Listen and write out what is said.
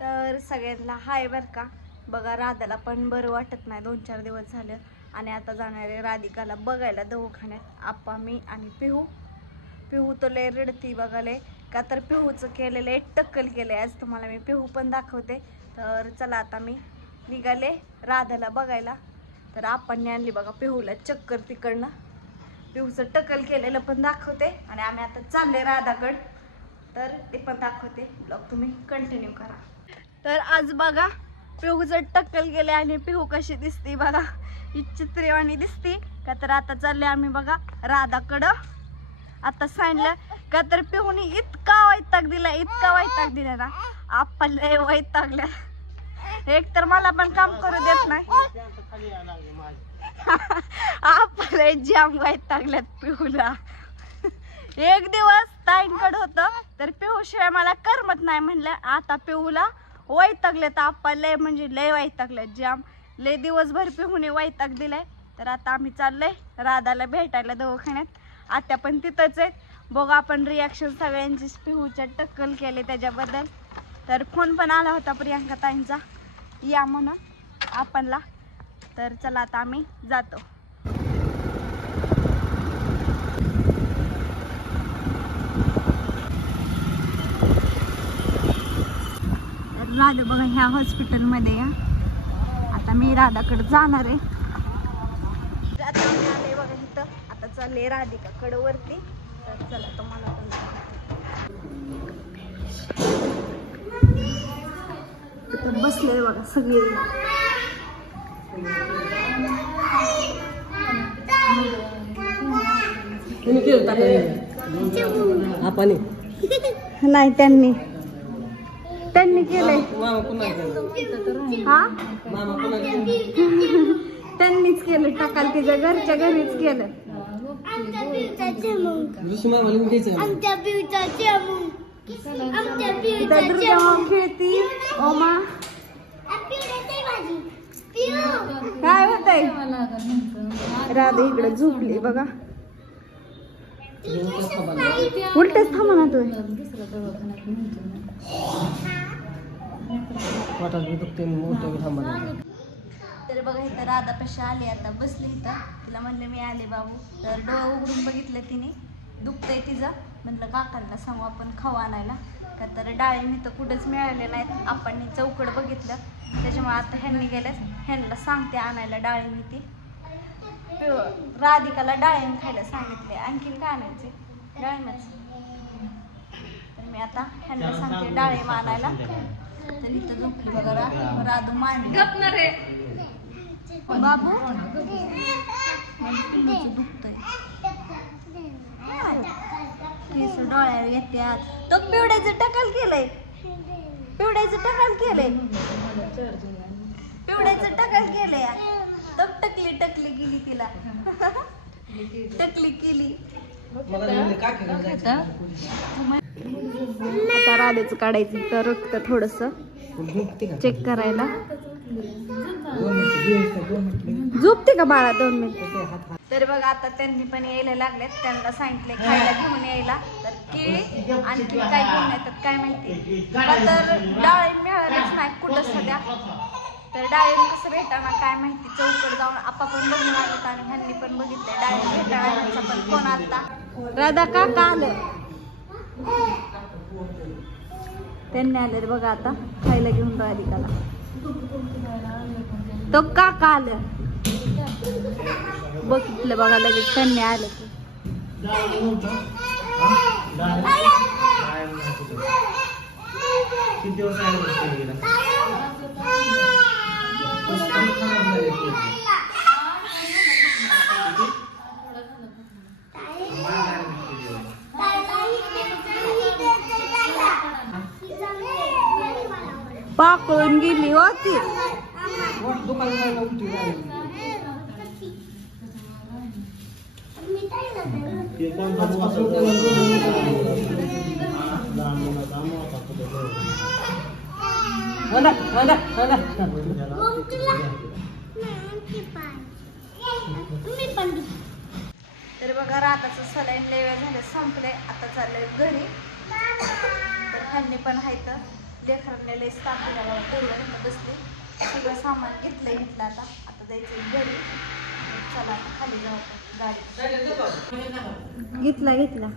तर सगळ्यांना हाय बर का. बघा राधाला पण बरं वाटत नाही 2-4 दिवस झालं आणि आता जाणार आहे राधिकाला बघायला दवाखान्यात. आप्पा मी आणि पिहू तर लय रडती बघाले का तर पिहूचं केलेलं एक टक्कल केलंय. आज तुम्हाला मी पिहू पण दाखवते. तर चला आता मी निघाले राधाला बघायला. तर आपण आणली बघा पिहूला चक्कर तिकडनं. पिहूचं टक्कल केलेलं पण दाखवते आणि आम्ही आता चालले राधाकड. तर ते पण दाखवते. ब्लॉग तुम्ही कंटिन्यू करा. तर आज बघा पिहूचं टक्कल केले आणि पिहू कशी दिसते बघा. ही चित्रेवाणी दिसते का. तर आता चालले आम्ही बघा राधाकडं. आता सांगितलं का तर पिहूने इतका वैताग दिला ना. आपण लय वैतागल्या. एक तर मला पण काम करू देत नाही. आपण जाम वैतागल्यात पिहूला. एक दिवस ताईंकडे होतं तर पिहूशिवाय मला करमत नाही म्हणलं. आता पिहूला वैतागलेत आपण लय म्हणजे लय वैतागलेत जाम. लय दिवसभर पिहूने वैताग दिलाय. तर आता आम्ही चाललोय राधाला भेटायला दवाखान्यात. आत्या पण तिथंच आहेत. बघा आपण रिॲक्शन सगळ्यांची पिहूच्या टक्कल केले त्याच्याबद्दल. तर फोन पण आला होता प्रियांका ताईंचा या म्हणून आपणला. तर चला आता आम्ही जातो. राधा बघा ह्या हॉस्पिटलमध्ये या. आता मी राधाकडे जाणार आहे. आता आम्ही आले बघा इथं. आता चालले राधिकाकडे वरती. तर चला तुम्हाला पण इथं बसले बघा सगळे. नाही त्यांनी केलंय. हा त्यांनीच केलं टकाल. तिच्या घरच्या घरीच केलं. खेळती ओमा. काय होतंय. राधा इकडे झोपली बघा. उलटच थांबा ना तू. तर बघा इथं राधा पेशा आली. आता बसली इथं. तिला म्हणलं मी आले बाबू. तर डोळं उघडून बघितलं तिने. दुखतंय तिचं. म्हणलं काकांना सांगू आपण खाऊ आणायला. का तर डाळिंब इथं कुठंच मिळाले नाहीत. आपण चौकड बघितलं त्याच्यामुळे आता ह्यांनी गेल्यास ह्यांना सांगते आणायला डाळिंब. ती राधिकाला डाळिंब खायला सांगितले. आणखीन काय आणायचे डाळिंबच. तर मी आता ह्यांना सांगते डाळिंब आणायला. तर इथं झोपली बघा राधू मांडली बाबू. म्हणजे दुखतंय केस डोळ्यावर येत्यात. तो पिवड्याचं टकल केलंय. पिवड्याचं टकल केलंय. तो टकली गेली तिला. टकली केली. आता राधेचं काढायचं तर रक्त थोडस चेक करायला. झोपते का बाळा 2 मिनिट. तर बघा आता त्यांनी पण यायला लागलेत. त्यांना सांगितले खायला घेऊन यायला. तर केळी आणखी काय घेऊन येतात काय माहिती. तर डाळिंब मिळालंच नाही कुठं सध्या. तर डाळिंब कसं भेटाना काय माहिती. चौकड जाऊन आपा पण बघून आलेत आणि ह्यांनी पण बघितलंय डाळिंब भेटाना. ह्यांचा पण फोन आलता. राधा का आलं. त्यांनी आले बघा आता खायला घेऊन राधिकाला. तो काका आलं बघितलं बघा लगेच त्यांनी आलं की. पाकळून गेली होती. तर बघा राधाचं सलाईन लय वेळ झालं संपलंय. आता चाललंय घरी. तर ह्यांनी पण आहेत लेकरांना लई ताप दिला बाबा, तेवढं म्हणत बसले. सगळं सामान घेतलं आता जायचं घरी. चला आता खाली जाऊ आपण गाडी. घेतला